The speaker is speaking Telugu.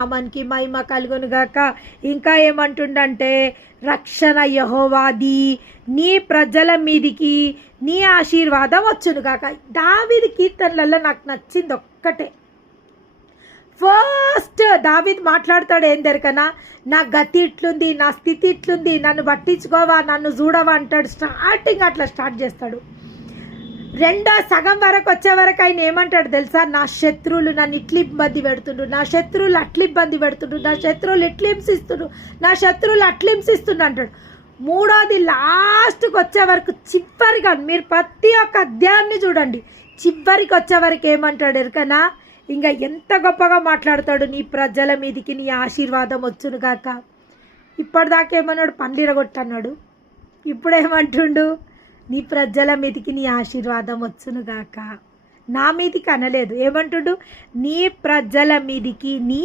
నామానికి మహిమ కలుగును గాక. ఇంకా ఏమంటుండంటే, రక్షణ యెహోవాది, నీ ప్రజల మీదికి నీ ఆశీర్వాదం వచ్చును గాక. దావీదు కీర్తనలలో నాకు నచ్చింది ఒక్కటే. ఫస్ట్ దావీదు మాట్లాడతాడు ఏం దొరకనా, నా గతి ఇట్లుంది, నా స్థితి ఇట్లుంది, నన్ను పట్టించుకోవా, నన్ను చూడవా అంటాడు. స్టార్టింగ్ అట్లా స్టార్ట్ చేస్తాడు. రెండో సగం వరకు వచ్చే వరకు ఆయన ఏమంటాడు తెలుసా, నా శత్రువులు నన్ను ఇట్లా ఇబ్బంది పెడుతుండ్రు, నా శత్రువులు అట్లా ఇబ్బంది పెడుతుండ్రు, నా శత్రువులు ఇట్లా హింసిస్తుండ్రు, నా శత్రువులు అట్లా హింసిస్తుండ్రు అంటాడు. మూడోది లాస్ట్కి వచ్చే వరకు చివరిగా మీరు ప్రతి ఒక్క అధ్యాయాన్ని చూడండి, చివరికి వచ్చే వరకు ఏమంటాడు ఎరకనా, ఇంకా ఎంత గొప్పగా మాట్లాడతాడు, నీ ప్రజల మీదికి నీ ఆశీర్వాదం వచ్చును గాక. ఇప్పటిదాకా ఏమన్నాడు, పండ్లిరగొట్టన్నాడు. ఇప్పుడు ఏమంటుండు, నీ ప్రజల మీదికి నీ ఆశీర్వాదం వచ్చును గాక. నా మీదికి అనలేదు, ఏమంటుండు, నీ ప్రజల మీదికి నీ